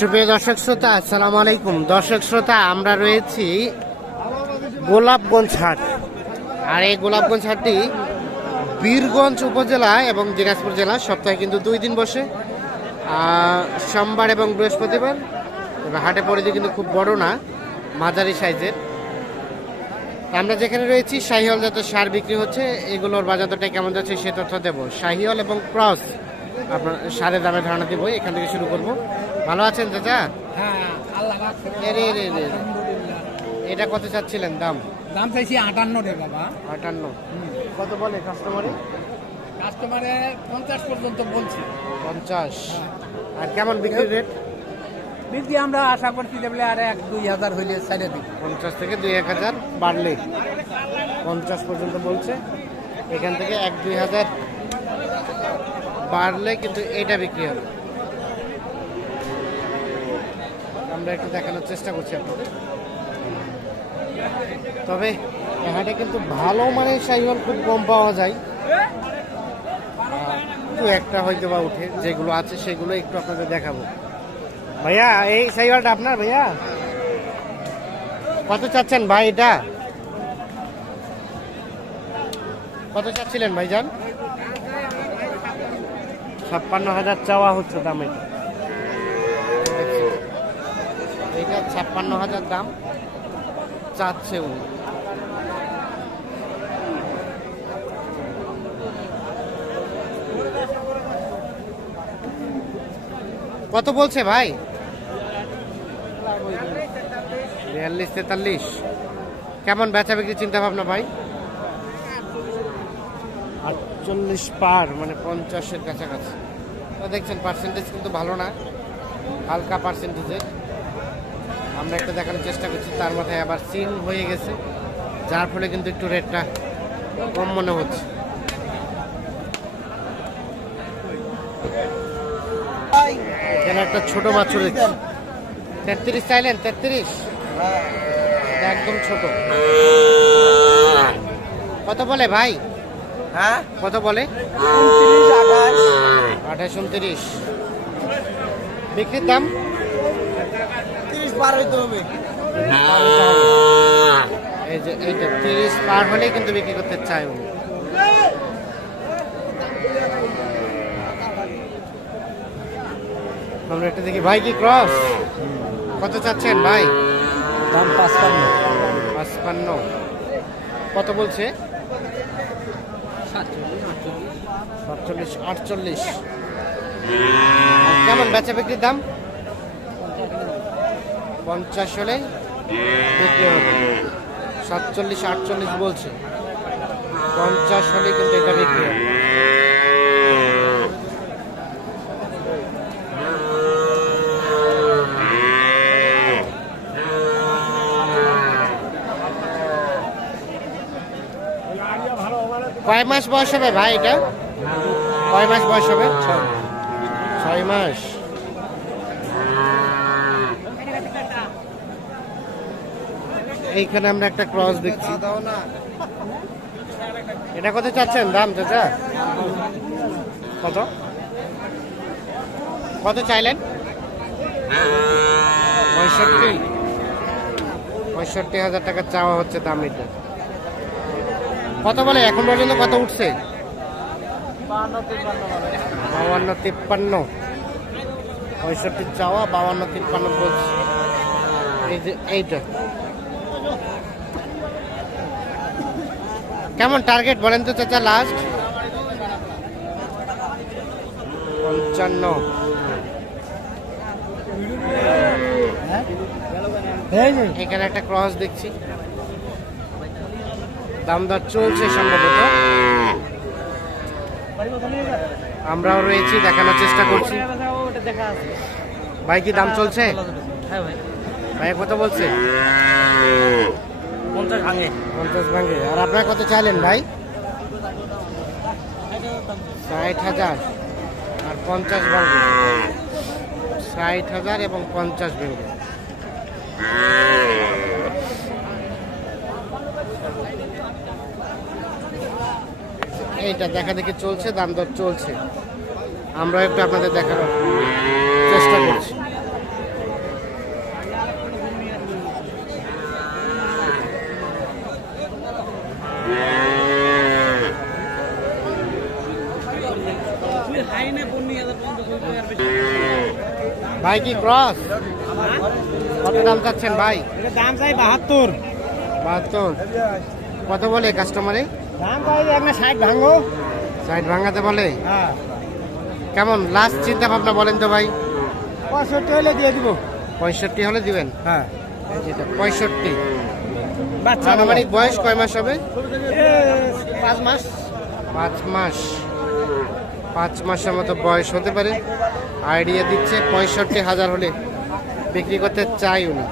সুপ্রিয় দর্শক শ্রোতা, আসসালামু আলাইকুম। দর্শক শ্রোতা, আমরা রয়েছি গোলাপগঞ্জ হাট। আর এই গোলাপগঞ্জ হাটটি বীরগঞ্জ উপজেলা এবং দিনাজপুর জেলা, সপ্তাহে কিন্তু দুই দিন বসে। সোমবার এবং বৃহস্পতিবার। তবে হাটে পরিধি কিন্তু খুব বড় না, মাঝারি সাইজের। আমরা যেখানে রয়েছি, শাহিওয়াল জাতের সার বিক্রি হচ্ছে, এগুলোর বাজার দরটা কেমন যাচ্ছে সে তথ্য দেবো। শাহিওয়াল এবং ক্রস। আপনার সারের দামে ধারণা দিব এখান থেকে শুরু করব। ভালো আছেন চাচা? হ্যাঁ আল্লাহ এ রে রে রে রে। এটা কত চাচ্ছিলেন দাম? দাম চাইছি আটান্ন রে বাবা। আটান্ন। কত বলে কাস্টমারে কাস্টমারে পঞ্চাশ পর্যন্ত বলছে। পঞ্চাশ। আর কেমন বিক্রি রেট বৃদ্ধি আমরা আশা করছি যে বলে আর এক দুই হাজার হইলে সাইডে দিই। পঞ্চাশ থেকে দুই এক হাজার বাড়লে। পঞ্চাশ পর্যন্ত বলছে। এখান থেকে এক দুই হাজার বাড়লে কিন্তু এটা বিক্রি হবে। আমরা একটু দেখানোর চেষ্টা করছি আপনাদের। তবে হাটে কিন্তু ভালো মানের শাহিওয়াল খুব কম পাওয়া যায়। একটা হয়তো বা উঠে যেগুলো আছে সেগুলো একটু আপনাদের দেখাবো। ভাইয়া, এই শাহিওয়ালটা আপনার ভাইয়া? কত চাচ্ছেন ভাই এটা? কত চাচ্ছিলেন ভাইজান? ছাপ্পান্ন হাজার চাওয়া হচ্ছে দাম এটা। এটা ছাপ্পান্ন হাজার দাম চাচ্ছে উনি কত বলছে ভাই? বিয়াল্লিশ তেতাল্লিশ। কেমন বেচা বিক্রি চিন্তা ভাবনা ভাই? আটচল্লিশ পার মানে পঞ্চাশের কাছাকাছি। তো দেখছেন পার্সেন্টেজ কিন্তু ভালো না। হালকা পার্সেন্টেজের আমরা একটা দেখানোর চেষ্টা করছি, তার মাথায় আবার সিন হয়ে গেছে, যার ফলে কিন্তু একটু রেটটা কম মনে হচ্ছে। এখানে একটা ছোট বাছুর দেখছি। তেত্রিশ চাইলেন, তেত্রিশ? একদম ছোট। কত বলে ভাই? হ্যাঁ? কত বলে? আঠাশ। উনত্রিশ। বিক্রির দাম? তিরিশ পার হইতে হবে। এই যে এইটা তিরিশ পার হলেই কিন্তু বিক্রি করতে চাই আমরা একটা দেখি ভাই কি ক্রস? কত চাচ্ছেন ভাই? দাম পাঁচপান্ন। পাঁচপান্ন। কত বলছে? সাতচল্লিশ আটচল্লিশ। কেমন বেচা বিক্রির দাম? পঞ্চাশ হলে বিক্রি হবে। সাতচল্লিশ আটচল্লিশ বলছে। পঞ্চাশ হলে কিন্তু এটা বিক্রি হবে। কয় মাস বয়স হবে ভাই এটা? কয় মাস বয়স হবে? ছয়। মাস। এইখানে আমরা একটা ক্রস দেখছি। এটা কত চাচ্ছেন? দাম চাচা? কত? কত চাইলেন? পঁয়ষট্টি। পঁয়ষট্টি হাজার টাকা চাওয়া হচ্ছে দাম এটা। কত বলে? এখন পর্যন্ত কত উঠছে? বাউান্ন তিপ্পান্ন। পঁয়ষট্টি চাওয়া বাউান্ন তিপ্পান্ন বলছে। এই যে এইটা। কেমন টার্গেট বলেন তো চাচা লাস্ট পঞ্চান্ন। এখানে একটা ক্রস দেখছি। দাম দর চলছে সম্ভবত। আমরাও রয়েছি দেখানোর চেষ্টা করছি। ভাই কি দাম চলছে? হ্যাঁ ভাই। ভাই কত বলছে? পঞ্চাশ ভাঙে। পঞ্চাশ ভাঙে। আর আপনার কত চাইলেন ভাই? ষাট হাজার। আর পঞ্চাশ ভাঙে। ষাট হাজার এবং পঞ্চাশ ভেঙে। এটা দেখা দেখি চলছে দাম দর চলছে। আমরা একটু আপনাদের দেখার চেষ্টা করছি। ভাই কি ক্রস? কত দাম চাচ্ছেন ভাই? দাম চাই বাহাত্তর। বাহাত্তর। কত বলে কাস্টমারে দাম ষাট ভাঙো। সাইড ভাঙাতে বলে? হ্যাঁ। কেমন? লাস্ট চিন্তা ভাবনা বলেন তো ভাই। পঁয়ষট্টি হলে দিয়ে দিব। পঁয়ষট্টি হলে দিবেন? হ্যাঁ। পঁয়ষট্টি। বাচ্চা আনুমানিক বয়স কয় মাস হবে? পাঁচ মাস। পাঁচ মাস। পাঁচ মাসের মতো বয়স হতে পারে। আইডিয়া দিচ্ছে পঁয়ষট্টি হাজার হলে বিক্রি করতে চাই উনি।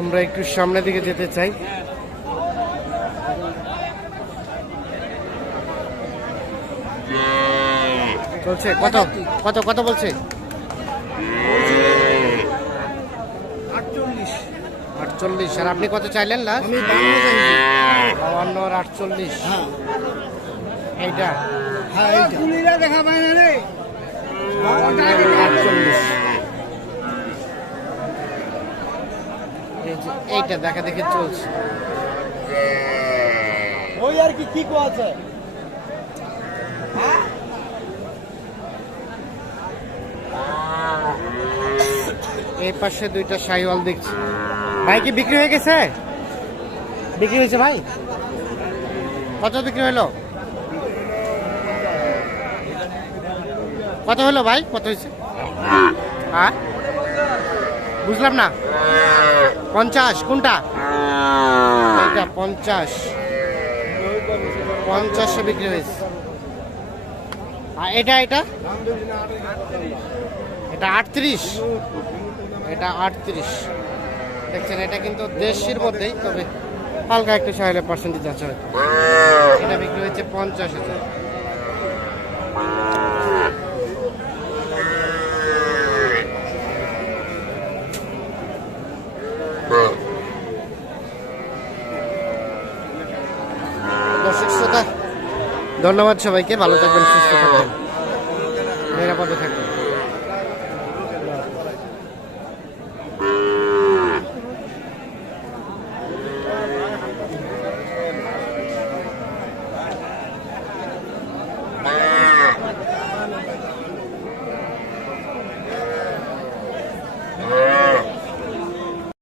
আমরা একটু সামনের দিকে যেতে চাই। চলছে? কত? কত কত বলছে? আটচল্লিশ। আটচল্লিশ। আর আপনি কত চাইলেন লাস্ট বাংলা বাউান্ন আর আটচল্লিশ। হ্যাঁ। এইটা? হ্যাঁ এইটা। দেখা পায় না রে। আটচল্লিশ। এইটা দেখা দেখে চলছে। ওই আর কি কি আছে? এই পাশে দুইটা সাইওয়াল দেখছি। ভাই কি বিক্রি হয়ে গেছে? বিক্রি হয়েছে ভাই? কত বিক্রি হলো? কত হলো ভাই? কত হয়েছে? হ্যাঁ? বুঝলাম না। পঞ্চাশ, কোনটা? পঞ্চাশ। পঞ্চাশে বিক্রি হয়েছে। আর এটা এটা? এটা আটত্রিশ। এটা আটত্রিশ। দেখছেন, এটা কিন্তু দেশের মধ্যেই, তবে হালকা একটু সাহেলে পার্সেন্টেজ আছে হয়তো। এটা বিক্রি হয়েছে পঞ্চাশ হাজার। ধন্যবাদ সবাইকে, ভালো থাকবেন, সুস্থ থাকবেন। নিরাপদে থাকবেন।